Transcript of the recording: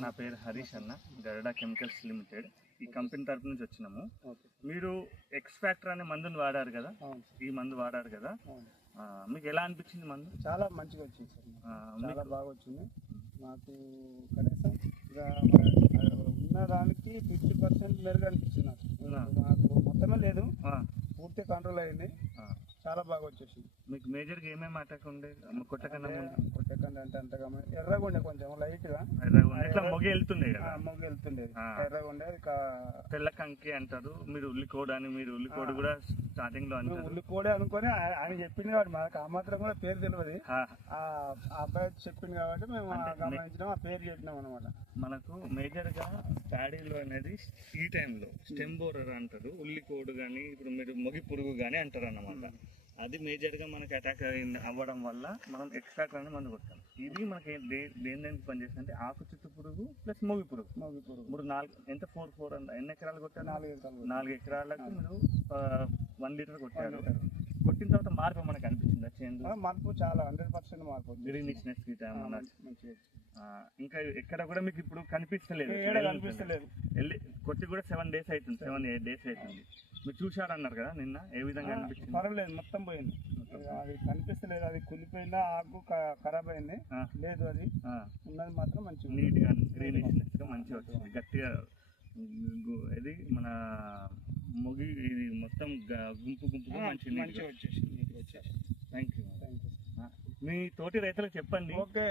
నా పేరు హరీష్ అన్న గరుడా కెమికల్స్ లిమిటెడ్. ఈ కంపెనీ తరపు నుంచి వచ్చినాము. మీరు ఎక్స్ ఫ్యాక్టర్ అనే మందుని వాడారు కదా? ఈ మందు వాడారు కదా? మీకు ఎలా అనిపించింది మందు? చాలా మంచిగా వచ్చింది సార్. చాలా బాగా వచ్చింది. మాకు కనీసం ఇక ఉన్న దానికి ఫిఫ్టీ పర్సెంట్ మెరుగు అనిపించింది నాకు. మాకు మొత్తమే లేదు. పూర్తి కంట్రోల్ అయింది. చాలా బాగా వచ్చేసింది. మీకు మేజర్గా ఏమేమి అటాక్ ఉండే? కొట్టకన్నా ముందు. కొట్టకండి అంటే అంతగా ఎర్రగా ఉండే కొంచెం లైట్గా. ఎర్రగా ఉండే. ఇట్లా మొగ వెళ్తుండే కదా? మొగ్గు వెళ్తుండేది. ఎర్రగా ఉండేది కా- తెల్ల కంకి అంటారు. మీరు ఉల్లికోడు అని మీరు ఉల్లికోడు కూడా స్టార్టింగ్లో మేము అంటారు. ఉల్లి కోడే అనుకొని ఆయన చెప్పింది కాబట్టి మాకు ఆ మాత్రం కూడా పేరు తెలియదు ఆ, అబ్బాయి చెప్పింది కాబట్టి మేము గమనించినాం ఆ పేరు చెప్పినాం అనమాట మనకు మేజర్గా ప్యాడీలో అనేది ఈ టైంలో స్టెమ్ బోరర్ అంటారు. ఉల్లికోడు కానీ ఇప్పుడు మీరు మొగి పురుగు కానీ అంటారు అన్నమాట అది మేజర్గా మనకి అటాక్ అవ్వడం వల్ల మనం ఎక్స్ట్రాక్ట్ అనేది మందు కొట్టాం ఇది మనకి దేని దేనికి పనిచేస్తుంది అంటే ఆకు చుట్టు పురుగు ప్లస్ మొగి పురుగు. మొగ్గు పురుగు. ఇప్పుడు నాలుగు ఎంత? ఫోర్ ఫోర్ ఎన్ని ఎకరాలు కొట్టారు? నాలుగు ఎకరాలు నాలుగు ఎకరాలకు మీరు వన్ లీటర్ కొట్టారు. కొట్టిన తర్వాత మార్పు మనకు అనిపించింది చేంజ్ మార్పు చాలా హండ్రెడ్ పర్సెంట్ మార్పు. గ్రీనిష్నెస్. ఇంకా ఎక్కడ కూడా మీకు ఇప్పుడు కనిపిస్తలేదు ఏడ కనిపిస్తలేదు వెళ్ళి కొట్టి కూడా సెవెన్ డేస్ అవుతుంది సెవెన్ ఎయిట్ డేస్ అవుతుంది. మీరు చూశారన్నారు కదా నిన్న ఏ విధంగా అనిపించింది? పర్వాలేదు మొత్తం పోయింది. అది కనిపిస్తలేదు అది కులిపోయిందా ఆకు ఖరాబ్ అయింది. లేదు అది. ఉన్నది మాత్రం మంచిగా. నీట్గా గ్రీనిష్నెస్గా మంచిగా వచ్చింది. గట్టిగా ఇది మన మొగి ఇది మొత్తం గుంపు గుంపుగా మంచి మంచిగా వచ్చేసింది థ్యాంక్ యూ మీ తోటి రైతులకు చెప్పండి. ఓకే.